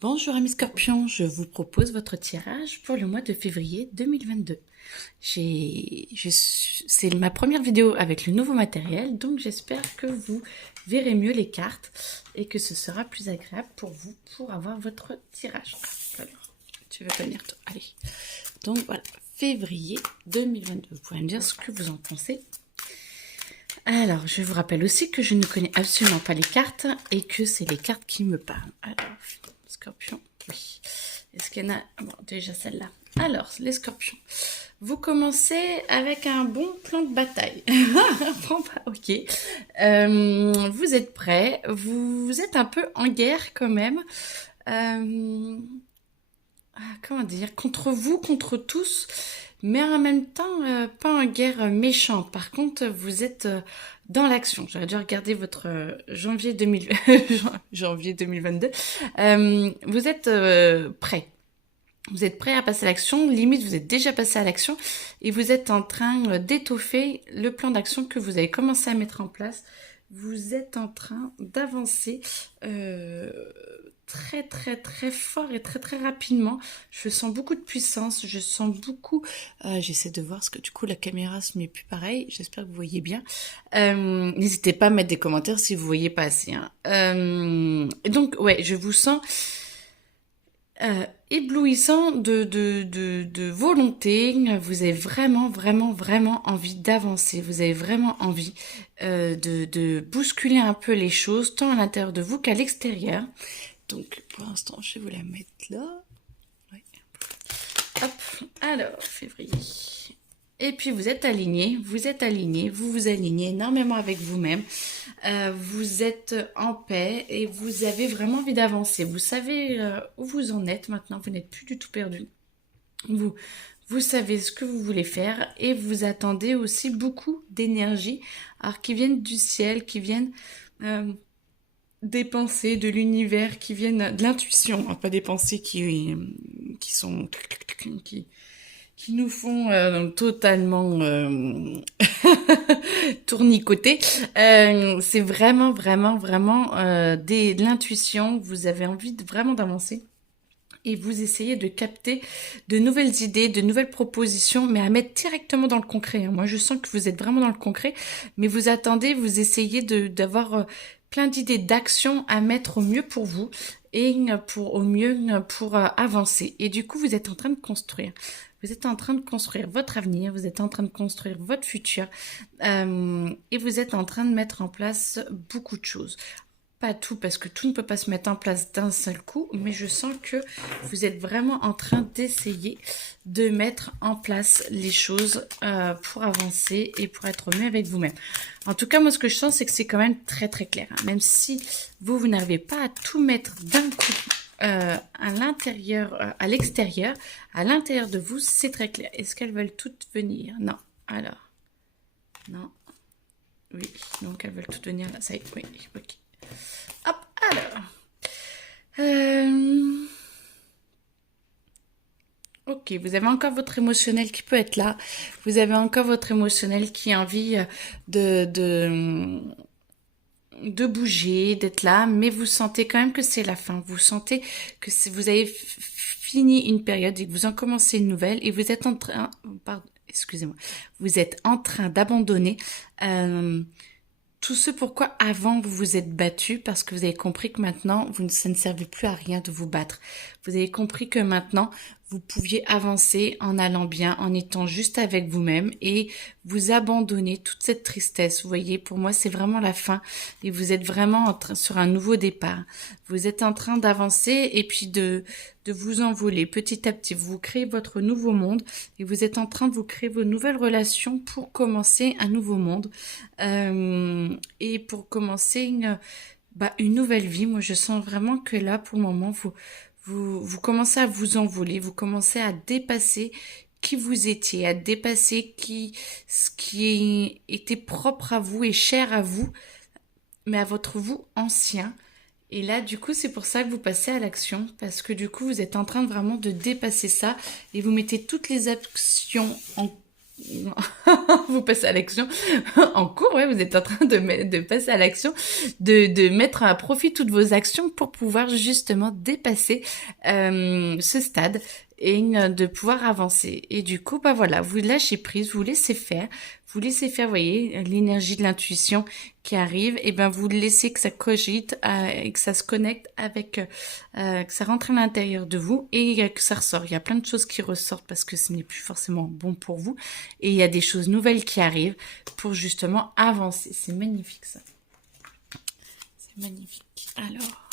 Bonjour amis scorpions, je vous propose votre tirage pour le mois de février 2022. C'est ma première vidéo avec le nouveau matériel, donc j'espère que vous verrez mieux les cartes et que ce sera plus agréable pour vous pour avoir votre tirage. Alors, tu veux venir toi? Allez. Donc voilà, février 2022. Vous pouvez me dire ce que vous en pensez. Alors, je vous rappelle aussi que je ne connais absolument pas les cartes et que c'est les cartes qui me parlent. Alors, scorpion, oui. Est-ce qu'il y en a... Bon, déjà celle-là. Alors, les scorpions. Vous commencez avec un bon plan de bataille. Bon, bah, ok. Vous êtes prêts. Vous êtes un peu en guerre quand même. Comment dire? Contre vous, contre tous. Mais en même temps, pas en guerre méchante. Par contre, vous êtes dans l'action. J'aurais dû regarder votre janvier 2022. Vous êtes prêt. Vous êtes prêt à passer à l'action. Limite, vous êtes déjà passé à l'action. Et vous êtes en train d'étoffer le plan d'action que vous avez commencé à mettre en place. Vous êtes en train d'avancer très très très fort et très très rapidement. Je sens beaucoup de puissance, je sens beaucoup... j'essaie de voir parce que du coup la caméra se met plus pareil. J'espère que vous voyez bien. N'hésitez pas à mettre des commentaires si vous voyez pas assez. Et donc ouais, je vous sens éblouissant de volonté. Vous avez vraiment envie d'avancer. Vous avez vraiment envie de bousculer un peu les choses, tant à l'intérieur de vous qu'à l'extérieur. Donc, pour l'instant, je vais vous la mettre là. Ouais. Hop, alors, février. Et puis, vous êtes aligné, vous vous alignez énormément avec vous-même. Vous êtes en paix et vous avez vraiment envie d'avancer. Vous savez où vous en êtes maintenant, vous n'êtes plus du tout perdu. Vous savez ce que vous voulez faire et vous attendez aussi beaucoup d'énergie, alors qui viennent du ciel, qui viennent... des pensées de l'univers qui viennent de l'intuition, hein, pas des pensées qui nous font totalement tournicoter. C'est vraiment de l'intuition. Vous avez envie vraiment d'avancer. Et vous essayez de capter de nouvelles idées, de nouvelles propositions, mais à mettre directement dans le concret. Moi, je sens que vous êtes vraiment dans le concret, mais vous attendez, vous essayez d'avoir plein d'idées d'action à mettre au mieux pour vous et au mieux pour avancer. Et du coup, vous êtes en train de construire. Vous êtes en train de construire votre avenir, vous êtes en train de construire votre futur et vous êtes en train de mettre en place beaucoup de choses. Pas tout, parce que tout ne peut pas se mettre en place d'un seul coup, mais je sens que vous êtes vraiment en train d'essayer de mettre en place les choses pour avancer et pour être mieux avec vous-même. En tout cas, moi, ce que je sens, c'est que c'est quand même très très clair. Même si vous n'arrivez pas à tout mettre d'un coup à l'intérieur, à l'extérieur, à l'intérieur de vous, c'est très clair. Est-ce qu'elles veulent toutes venir? Non. Alors, non. Oui, donc elles veulent toutes venir là. Ça y est, oui, ok. Hop, alors. Ok, vous avez encore votre émotionnel qui peut être là. Vous avez encore votre émotionnel qui a envie de bouger, d'être là, mais vous sentez quand même que c'est la fin. Vous sentez que vous avez fini une période et que vous en commencez une nouvelle et vous êtes en train... Pardon, excusez-moi. Vous êtes en train d'abandonner... tout ce pourquoi avant vous vous êtes battu, parce que vous avez compris que maintenant ça ne servait plus à rien de vous battre. Vous avez compris que maintenant vous pouviez avancer en allant bien, en étant juste avec vous-même et vous abandonner toute cette tristesse. Vous voyez, pour moi c'est vraiment la fin et vous êtes vraiment sur un nouveau départ. Vous êtes en train d'avancer et puis de vous envoler petit à petit. Vous créez votre nouveau monde et vous êtes en train de vous créer vos nouvelles relations pour commencer un nouveau monde et pour commencer une nouvelle vie. Moi, je sens vraiment que là, pour le moment, vous commencez à vous envoler, vous commencez à dépasser qui vous étiez, à dépasser ce qui était propre à vous et cher à vous, mais à votre vous ancien. Et là, du coup, c'est pour ça que vous passez à l'action, parce que du coup, vous êtes en train vraiment de dépasser ça et vous mettez toutes les actions Vous passez à l'action en cours, ouais, vous êtes en train de passer à l'action, de mettre à profit toutes vos actions pour pouvoir justement dépasser ce stade et de pouvoir avancer. Et du coup, bah voilà, vous lâchez prise, vous laissez faire, vous voyez, l'énergie de l'intuition qui arrive, et ben vous laissez que ça cogite et que ça se connecte avec, que ça rentre à l'intérieur de vous et que ça ressort. Il y a plein de choses qui ressortent parce que ce n'est plus forcément bon pour vous et il y a des choses nouvelles qui arrivent pour justement avancer. C'est magnifique ça. C'est magnifique. Alors.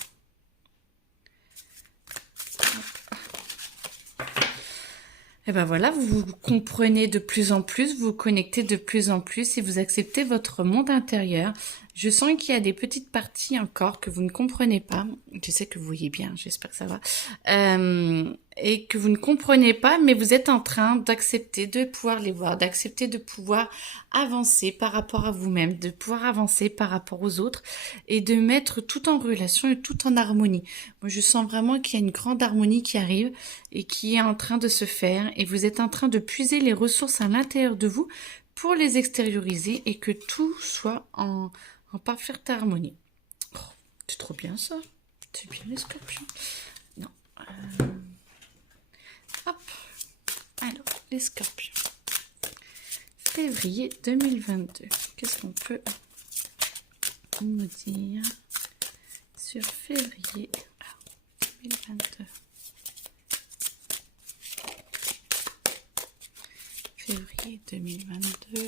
Et ben voilà, vous vous comprenez de plus en plus, vous vous connectez de plus en plus et vous acceptez votre monde intérieur. Je sens qu'il y a des petites parties encore que vous ne comprenez pas. Je sais que vous voyez bien, j'espère que ça va. Et que vous ne comprenez pas, mais vous êtes en train d'accepter de pouvoir les voir, d'accepter de pouvoir avancer par rapport à vous-même, de pouvoir avancer par rapport aux autres et de mettre tout en relation et tout en harmonie. Moi, je sens vraiment qu'il y a une grande harmonie qui arrive et qui est en train de se faire et vous êtes en train de puiser les ressources à l'intérieur de vous pour les extérioriser et que tout soit en parfaite harmonie. Oh, c'est trop bien ça. C'est bien les scorpions. Non. Hop. Alors, les scorpions. Février 2022. Qu'est-ce qu'on peut nous dire sur février 2022? Février 2022.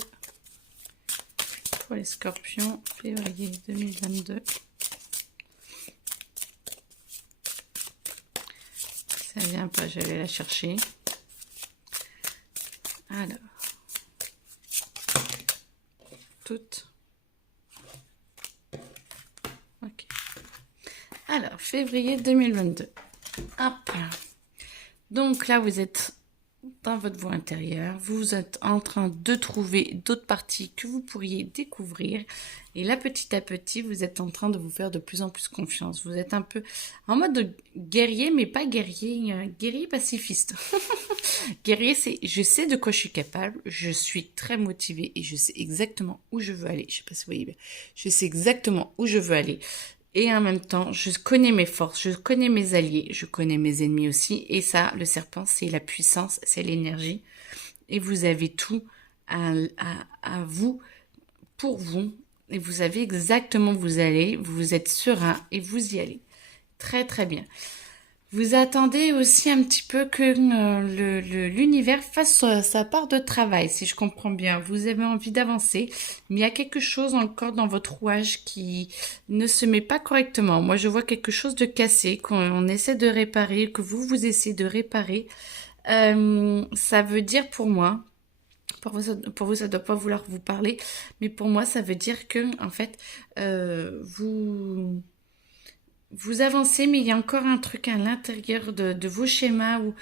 Pour les scorpions, février 2022. Ça vient pas, j'allais la chercher. Alors. Toutes. Ok. Alors, février 2022. Hop. Donc là, vous êtes dans votre voie intérieure, vous êtes en train de trouver d'autres parties que vous pourriez découvrir et là petit à petit vous êtes en train de vous faire de plus en plus confiance. Vous êtes un peu en mode de guerrier mais pas guerrier, guerrier pacifiste. Guerrier c'est je sais de quoi je suis capable, je suis très motivée et je sais exactement où je veux aller. Je sais pas si vous voyez bien. Je sais exactement où je veux aller. Et en même temps, je connais mes forces, je connais mes alliés, je connais mes ennemis aussi. Et ça, le serpent, c'est la puissance, c'est l'énergie. Et vous avez tout à vous, pour vous. Et vous savez exactement où vous allez, vous êtes serein et vous y allez. Très très bien. Vous attendez aussi un petit peu que l'univers fasse sa part de travail, si je comprends bien. Vous avez envie d'avancer, mais il y a quelque chose encore dans votre rouage qui ne se met pas correctement. Moi, je vois quelque chose de cassé, qu'on essaie de réparer, que vous essayez de réparer. Ça veut dire pour moi, pour vous, ça doit pas vouloir vous parler, mais pour moi, ça veut dire que, en fait, vous avancez, mais il y a encore un truc à l'intérieur de vos schémas ou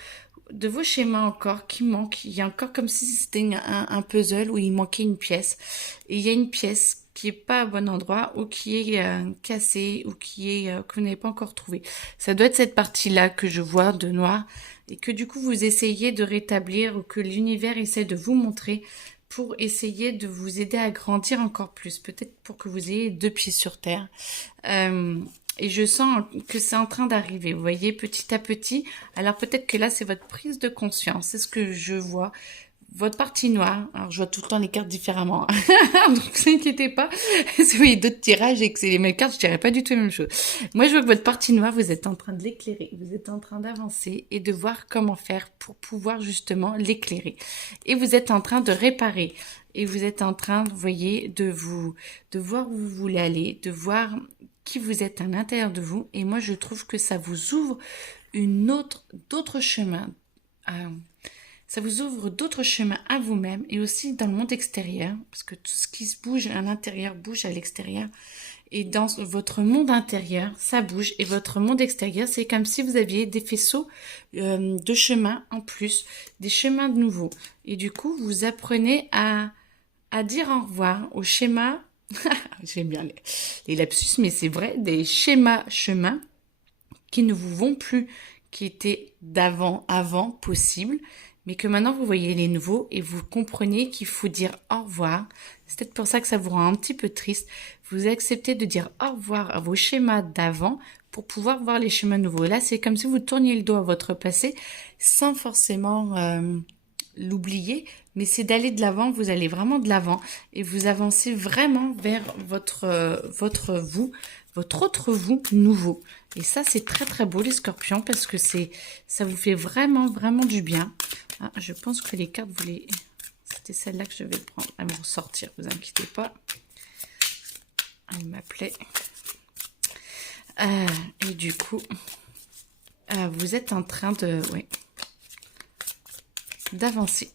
de vos schémas encore qui manque. Il y a encore comme si c'était un puzzle où il manquait une pièce. Et il y a une pièce qui est pas au bon endroit ou qui est cassée ou qui est que vous n'avez pas encore trouvée. Ça doit être cette partie-là que je vois de noir et que du coup vous essayez de rétablir ou que l'univers essaie de vous montrer pour essayer de vous aider à grandir encore plus. Peut-être pour que vous ayez 2 pieds sur terre. Et je sens que c'est en train d'arriver, vous voyez, petit à petit. Alors peut-être que là, c'est votre prise de conscience, c'est ce que je vois. Votre partie noire, alors je vois tout le temps les cartes différemment, donc ne vous inquiétez pas, si vous voyez d'autres tirages et que c'est les mêmes cartes, je dirais pas du tout la même chose. Moi, je vois que votre partie noire, vous êtes en train de l'éclairer, vous êtes en train d'avancer et de voir comment faire pour pouvoir justement l'éclairer. Et vous êtes en train de réparer. Et vous êtes en train, vous voyez, de voir où vous voulez aller, de voir qui vous êtes à l'intérieur de vous. Et moi, je trouve que ça vous ouvre d'autres chemins. Ça vous ouvre d'autres chemins à vous-même et aussi dans le monde extérieur, parce que tout ce qui se bouge à l'intérieur bouge à l'extérieur. Et dans votre monde intérieur, ça bouge. Et votre monde extérieur, c'est comme si vous aviez des faisceaux de chemins en plus, des chemins de nouveaux. Et du coup, vous apprenez à dire au revoir aux schémas. J'aime bien les lapsus, mais c'est vrai, des chemins qui ne vous vont plus, qui étaient avant possible, mais que maintenant vous voyez les nouveaux et vous comprenez qu'il faut dire au revoir. C'est peut-être pour ça que ça vous rend un petit peu triste. Vous acceptez de dire au revoir à vos schémas d'avant pour pouvoir voir les schémas nouveaux. Et là, c'est comme si vous tourniez le dos à votre passé sans forcément l'oublier, mais c'est d'aller de l'avant. Vous allez vraiment de l'avant et vous avancez vraiment vers votre vous, votre autre vous nouveau. Et ça, c'est très très beau les scorpions parce que ça vous fait vraiment vraiment du bien. Ah, je pense que les cartes voulaient... C'était celle-là que je vais prendre. Elles vont sortir, vous inquiétez pas. Elle m'appelait. Et du coup, vous êtes en train de... Oui, d'avancer.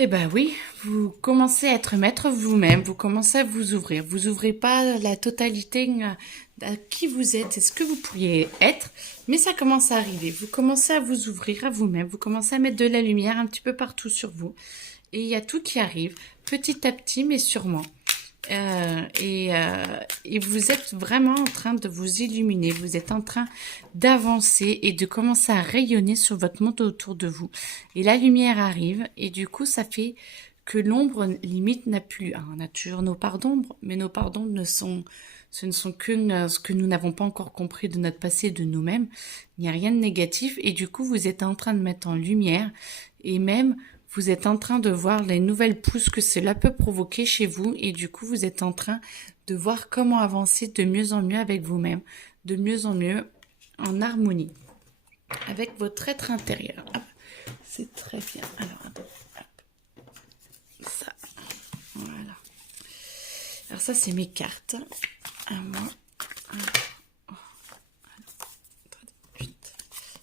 Eh ben oui, vous commencez à être maître vous-même, vous commencez à vous ouvrir. Vous ouvrez pas la totalité à qui vous êtes et ce que vous pourriez être, mais ça commence à arriver. Vous commencez à vous ouvrir à vous-même, vous commencez à mettre de la lumière un petit peu partout sur vous. Et il y a tout qui arrive, petit à petit, mais sûrement. Et vous êtes vraiment en train de vous illuminer, vous êtes en train d'avancer et de commencer à rayonner sur votre monde autour de vous. Et la lumière arrive et du coup ça fait que l'ombre limite n'a plus. Alors, on a toujours nos parts d'ombre, mais nos parts d'ombre ce ne sont que ce que nous n'avons pas encore compris de notre passé et de nous-mêmes. Il n'y a rien de négatif et du coup vous êtes en train de mettre en lumière et même vous êtes en train de voir les nouvelles pousses que cela peut provoquer chez vous et du coup vous êtes en train de voir comment avancer de mieux en mieux avec vous-même, de mieux en mieux en harmonie avec votre être intérieur. C'est très bien. Alors, ça, voilà. Alors ça c'est mes cartes. À moi.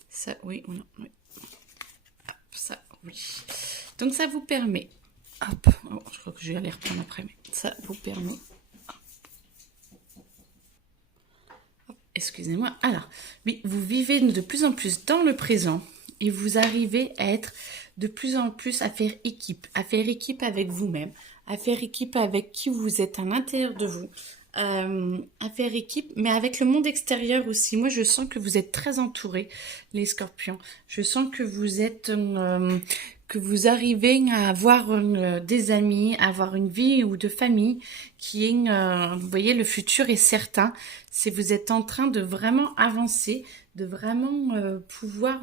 Ça, oui ou non, oui. Ça, oui. Donc ça vous permet, hop, oh, je crois que je vais aller reprendre après, mais ça vous permet, excusez-moi, alors, oui, vous vivez de plus en plus dans le présent et vous arrivez à être de plus en plus à faire équipe avec vous-même, à faire équipe avec qui vous êtes à l'intérieur de vous, à faire équipe, mais avec le monde extérieur aussi. Moi, je sens que vous êtes très entourés, les scorpions. Je sens que vous êtes... que vous arrivez à avoir des amis, à avoir une vie ou de famille qui est, vous voyez, le futur est certain. C'est vous êtes en train de vraiment avancer, de vraiment pouvoir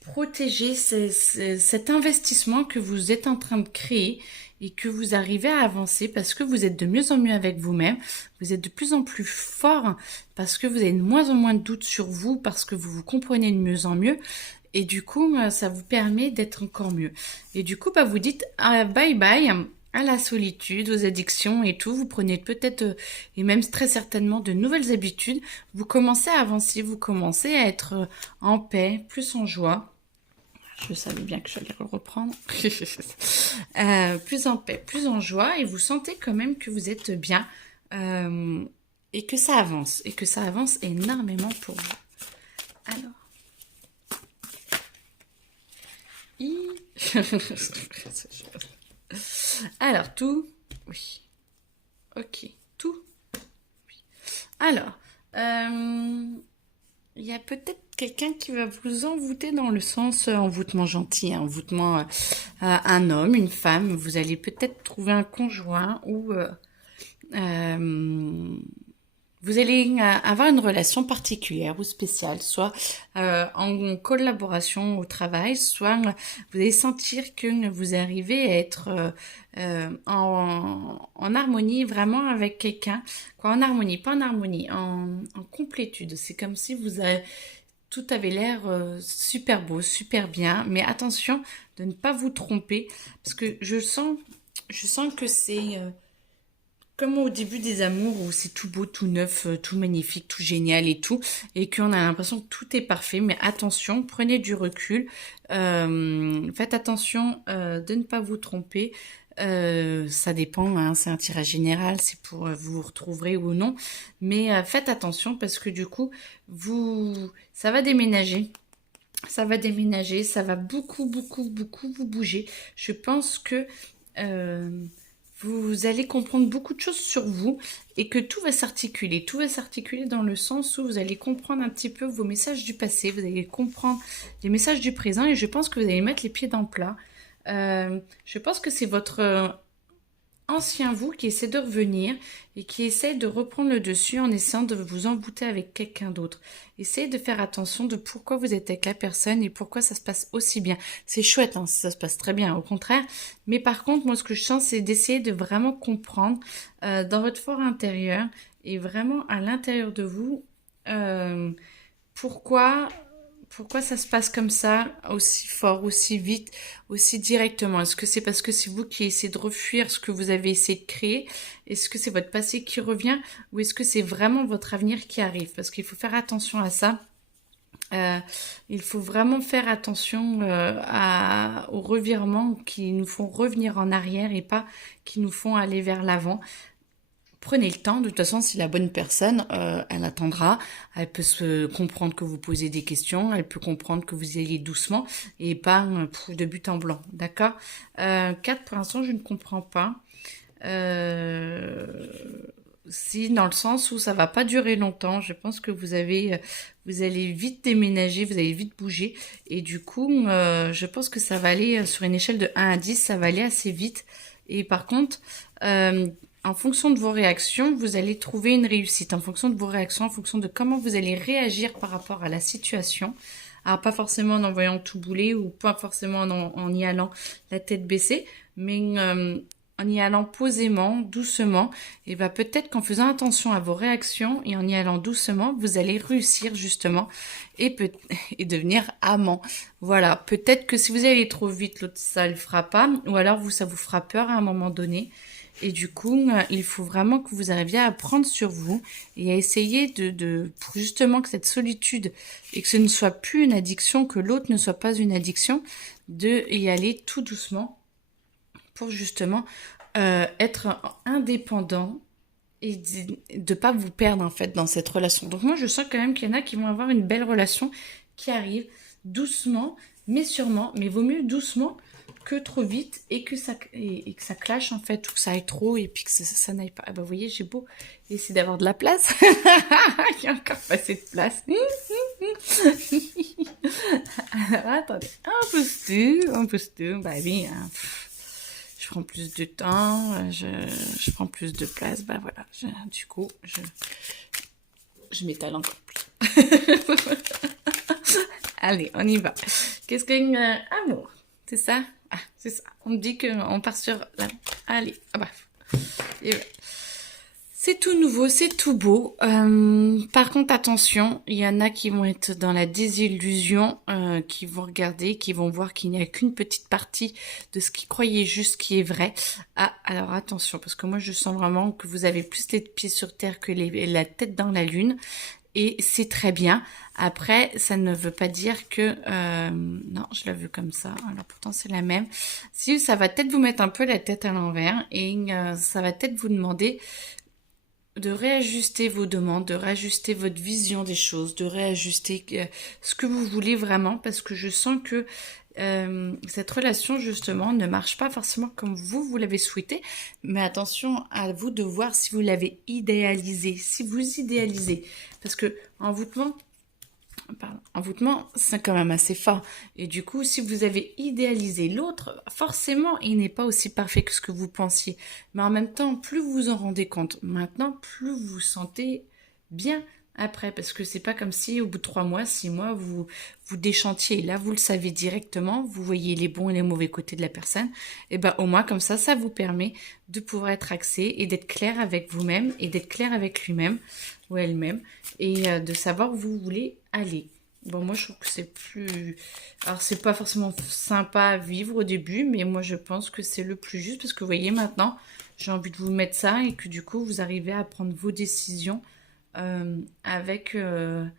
protéger cet investissement que vous êtes en train de créer et que vous arrivez à avancer parce que vous êtes de mieux en mieux avec vous-même, vous êtes de plus en plus fort parce que vous avez de moins en moins de doutes sur vous, parce que vous vous comprenez de mieux en mieux. Et du coup, ça vous permet d'être encore mieux. Et du coup, vous dites bye bye à la solitude, aux addictions et tout. Vous prenez peut-être, et même très certainement, de nouvelles habitudes. Vous commencez à avancer, vous commencez à être en paix, plus en joie. Je savais bien que j'allais le reprendre. Plus en paix, plus en joie. Et vous sentez quand même que vous êtes bien. Et que ça avance. Et que ça avance énormément pour vous. Alors. Alors, tout. Oui. Ok. Tout. Oui. Alors, il y a peut-être quelqu'un qui va vous envoûter dans le sens envoûtement gentil, hein, envoûtement un homme, une femme. Vous allez peut-être trouver un conjoint ou vous allez avoir une relation particulière ou spéciale, soit en collaboration au travail, soit vous allez sentir que vous arrivez à être en harmonie vraiment avec quelqu'un. Quoi, en harmonie, pas en harmonie, en complétude. C'est comme si tout avait l'air super beau, super bien, mais attention de ne pas vous tromper, parce que je sens que c'est... comme au début des amours où c'est tout beau, tout neuf, tout magnifique, tout génial et tout, et qu'on a l'impression que tout est parfait, mais attention, prenez du recul, faites attention de ne pas vous tromper, ça dépend, hein, c'est un tirage général, c'est pour vous retrouverez ou non, mais faites attention parce que du coup, ça va déménager. Ça va déménager, ça va beaucoup, beaucoup, beaucoup vous bouger. Je pense que vous allez comprendre beaucoup de choses sur vous et que tout va s'articuler. Tout va s'articuler dans le sens où vous allez comprendre un petit peu vos messages du passé, vous allez comprendre les messages du présent et je pense que vous allez mettre les pieds dans le plat. Je pense que c'est votre ancien vous qui essaie de revenir et qui essaie de reprendre le dessus en essayant de vous embouter avec quelqu'un d'autre. Essayez de faire attention de pourquoi vous êtes avec la personne et pourquoi ça se passe aussi bien. C'est chouette, hein, si ça se passe très bien, au contraire. Mais par contre, moi, ce que je sens, c'est d'essayer de vraiment comprendre dans votre fort intérieur et vraiment à l'intérieur de vous euh, pourquoi pourquoi ça se passe comme ça, aussi fort, aussi vite, aussi directement? Est-ce que c'est parce que c'est vous qui essayez de refuir ce que vous avez essayé de créer? Est-ce que c'est votre passé qui revient? Ou est-ce que c'est vraiment votre avenir qui arrive? Parce qu'il faut faire attention à ça. Euh, il faut vraiment faire attention aux revirements qui nous font revenir en arrière et pas qui nous font aller vers l'avant. Prenez le temps, de toute façon, si la bonne personne, elle attendra, elle peut se comprendre que vous posez des questions, elle peut comprendre que vous y allez doucement et pas de but en blanc, d'accord 4, pour l'instant, je ne comprends pas. Si, dans le sens où ça va pas durer longtemps, je pense que vous allez vite déménager, vous allez vite bouger et du coup, je pense que ça va aller sur une échelle de 1 à 10, ça va aller assez vite. Et par contre, en fonction de vos réactions, vous allez trouver une réussite. En fonction de vos réactions, en fonction de comment vous allez réagir par rapport à la situation. Alors, pas forcément en envoyant tout bouler ou pas forcément en y allant la tête baissée, mais en y allant posément, doucement. Et bah, peut-être qu'en faisant attention à vos réactions et en y allant doucement, vous allez réussir justement et devenir amant. Voilà, peut-être que si vous allez trop vite, l'autre ça le fera pas, ou alors ça vous fera peur à un moment donné. Et du coup, il faut vraiment que vous arriviez à prendre sur vous et à essayer pour justement que cette solitude et que ce ne soit plus une addiction, que l'autre ne soit pas une addiction, de y aller tout doucement pour justement être indépendant et de pas vous perdre en fait dans cette relation. Donc moi, je sens quand même qu'il y en a qui vont avoir une belle relation qui arrive doucement, mais sûrement, mais vaut mieux doucement que trop vite et que ça clash en fait, ou que ça aille trop et puis que ça n'aille pas. Ah bah vous voyez, j'ai beau essayer d'avoir de la place. Il y a encore pas assez de place. Alors, attendez, un postu, bah oui, hein. Je prends plus de temps, je prends plus de place, bah voilà, du coup, je m'étale encore plus. Allez, on y va. Qu'est-ce qu'un amour? C'est ça? Ah, c'est ça. On me dit qu'on part sur la... Allez, ah bah. Et ouais. C'est tout nouveau, c'est tout beau. Par contre, attention, il y en a qui vont être dans la désillusion, qui vont regarder, qui vont voir qu'il n'y a qu'une petite partie de ce qu'ils croyaient juste qui est vrai. Ah, alors attention, parce que moi je sens vraiment que vous avez plus les pieds sur terre que la tête dans la lune. Et c'est très bien. Après, ça ne veut pas dire que... non, je la veux comme ça. Alors pourtant, c'est la même. Si, ça va peut-être vous mettre un peu la tête à l'envers. Et ça va peut-être vous demander de réajuster vos demandes, de réajuster votre vision des choses, de réajuster ce que vous voulez vraiment. Parce que je sens que cette relation, justement, ne marche pas forcément comme vous l'avez souhaité. Mais attention à vous de voir si vous l'avez idéalisé. Si vous idéalisez. Parce que envoûtement, c'est quand même assez fort. Et du coup, si vous avez idéalisé l'autre, forcément, il n'est pas aussi parfait que ce que vous pensiez. Mais en même temps, plus vous vous en rendez compte maintenant, plus vous vous sentez bien après. Parce que c'est pas comme si au bout de 3 mois, 6 mois, vous déchantiez. Là, vous le savez directement, vous voyez les bons et les mauvais côtés de la personne. Et ben au moins, comme ça vous permet de pouvoir être axé et d'être clair avec vous-même et d'être clair avec lui-même ou elle-même et de savoir où vous voulez aller. Bon, moi, je trouve que c'est plus... Alors, c'est pas forcément sympa à vivre au début, mais moi, je pense que c'est le plus juste parce que, vous voyez, maintenant, j'ai envie de vous mettre ça et que, du coup, vous arrivez à prendre vos décisions avec la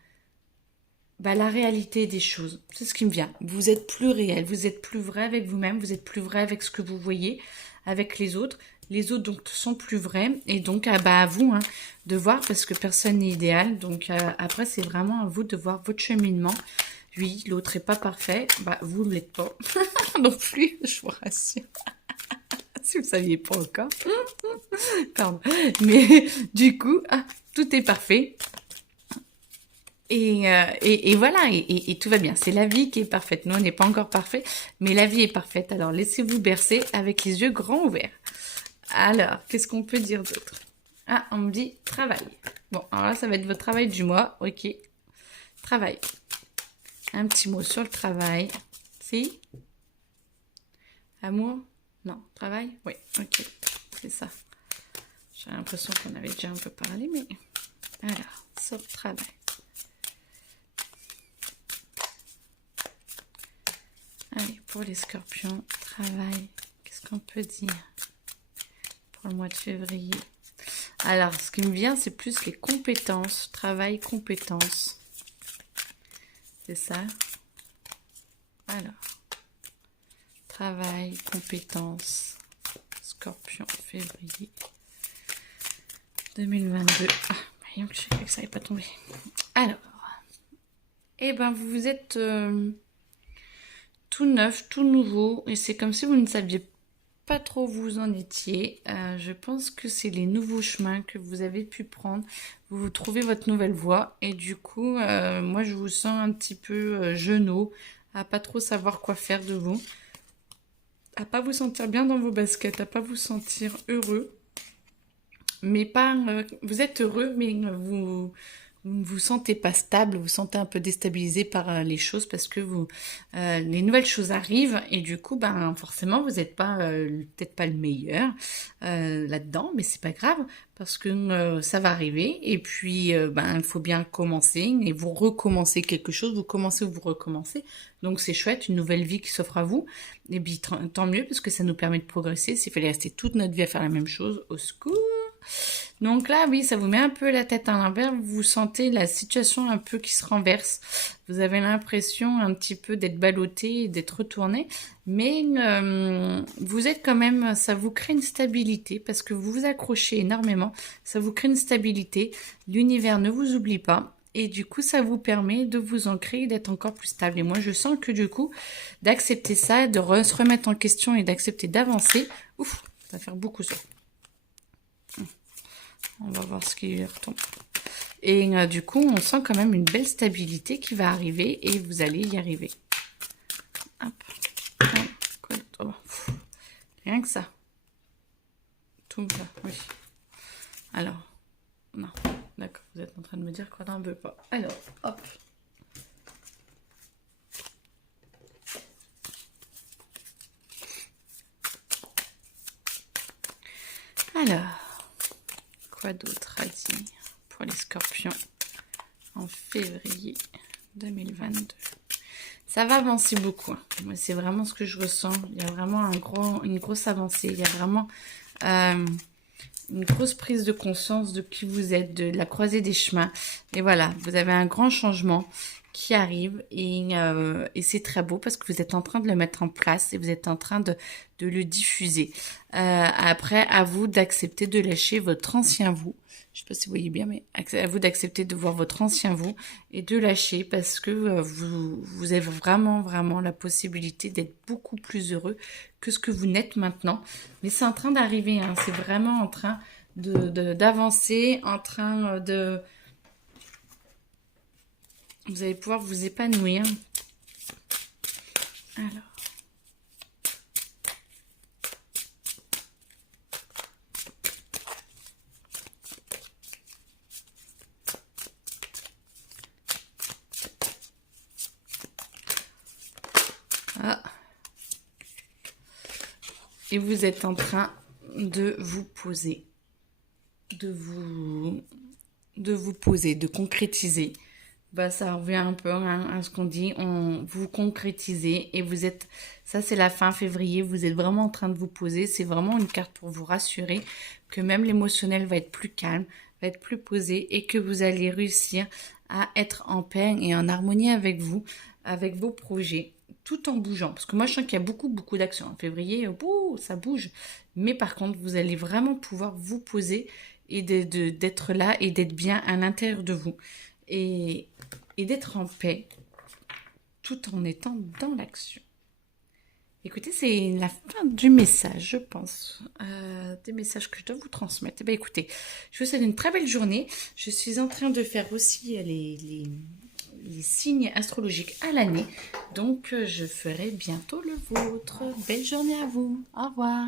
réalité des choses. C'est ce qui me vient. Vous êtes plus réel, vous êtes plus vrai avec vous-même, vous êtes plus vrai avec ce que vous voyez, avec les autres. Les autres donc sont plus vrais et donc à vous de voir parce que personne n'est idéal. Donc après c'est vraiment à vous de voir votre cheminement. Oui, l'autre est pas parfait, vous ne l'êtes pas non plus, je vous rassure. si vous ne saviez pas encore. Pardon. Mais du coup, tout est parfait. Et voilà, et tout va bien. C'est la vie qui est parfaite. Nous, on n'est pas encore parfait, mais la vie est parfaite. Alors, laissez-vous bercer avec les yeux grands ouverts. Alors, qu'est-ce qu'on peut dire d'autre? Ah, on me dit travail. Bon, alors là, ça va être votre travail du mois. Ok. Travail. Un petit mot sur le travail. Si? Amour? Non. Travail? Oui. Ok. C'est ça. J'ai l'impression qu'on avait déjà un peu parlé, mais... Alors, sur le travail. Allez, pour les scorpions, travail. Qu'est-ce qu'on peut dire pour le mois de février? Alors, ce qui me vient, c'est plus les compétences. Travail, compétences. C'est ça. Alors, travail, compétences. Scorpion, février 2022. Ah, voyons que je sais que ça n'avait pas tombé. Alors, eh ben, vous êtes tout neuf, tout nouveau. Et c'est comme si vous ne saviez pas trop où vous en étiez. Je pense que c'est les nouveaux chemins que vous avez pu prendre. Vous trouvez votre nouvelle voie. Et du coup, moi, je vous sens un petit peu genou, à pas trop savoir quoi faire de vous, à pas vous sentir bien dans vos baskets, à pas vous sentir heureux. Mais pas... vous êtes heureux, mais vous ne vous sentez pas stable, vous vous sentez un peu déstabilisé par les choses parce que les nouvelles choses arrivent et du coup, ben forcément, vous n'êtes pas peut-être pas le meilleur là-dedans, mais c'est pas grave parce que ça va arriver et puis ben il faut bien commencer et vous recommencez quelque chose, vous commencez ou vous recommencez, donc c'est chouette, une nouvelle vie qui s'offre à vous et bien tant mieux parce que ça nous permet de progresser. S'il fallait rester toute notre vie à faire la même chose, au secours. Donc là, oui, ça vous met un peu la tête à l'envers, vous sentez la situation un peu qui se renverse. Vous avez l'impression un petit peu d'être ballotté et d'être retourné, mais vous êtes quand même, ça vous crée une stabilité parce que vous vous accrochez énormément, ça vous crée une stabilité, l'univers ne vous oublie pas. Et du coup, ça vous permet de vous ancrer et d'être encore plus stable. Et moi, je sens que du coup, d'accepter ça, de se remettre en question et d'accepter d'avancer, ouf, ça va faire beaucoup ça. On va voir ce qui retombe. Et du coup, on sent quand même une belle stabilité qui va arriver et vous allez y arriver. Hop. Rien que ça. Tout ça, oui. Alors, non, d'accord, vous êtes en train de me dire qu'on n'en veut pas. Alors, hop. Alors. Quoi d'autre à dire pour les scorpions en février 2022? Ça va avancer beaucoup. Moi, c'est vraiment ce que je ressens. Il y a vraiment une grosse avancée. Il y a vraiment une grosse prise de conscience de qui vous êtes, de la croisée des chemins. Et voilà, vous avez un grand changement qui arrive et c'est très beau parce que vous êtes en train de le mettre en place et vous êtes en train de le diffuser. Après, à vous d'accepter de lâcher votre ancien vous. Je sais pas si vous voyez bien, mais à vous d'accepter de voir votre ancien vous et de lâcher parce que vous avez vraiment, vraiment la possibilité d'être beaucoup plus heureux que ce que vous n'êtes maintenant. Mais c'est en train d'arriver, hein. C'est vraiment en train d'avancer, en train de... Vous allez pouvoir vous épanouir. Alors. Ah. Et vous êtes en train de vous poser. De vous poser, de concrétiser. Bah, ça revient un peu à ce qu'on dit, vous concrétisez et vous êtes, ça c'est la fin février, vous êtes vraiment en train de vous poser, c'est vraiment une carte pour vous rassurer que même l'émotionnel va être plus calme, va être plus posé et que vous allez réussir à être en paix et en harmonie avec vous, avec vos projets, tout en bougeant. Parce que moi je sens qu'il y a beaucoup d'actions en février, ça bouge, mais par contre vous allez vraiment pouvoir vous poser et d'être là et d'être bien à l'intérieur de vous. Et d'être en paix tout en étant dans l'action. Écoutez, c'est la fin du message, je pense. Des messages que je dois vous transmettre. Eh bien, écoutez, je vous souhaite une très belle journée. Je suis en train de faire aussi les signes astrologiques à l'année. Donc, je ferai bientôt le vôtre. Belle journée à vous. Au revoir.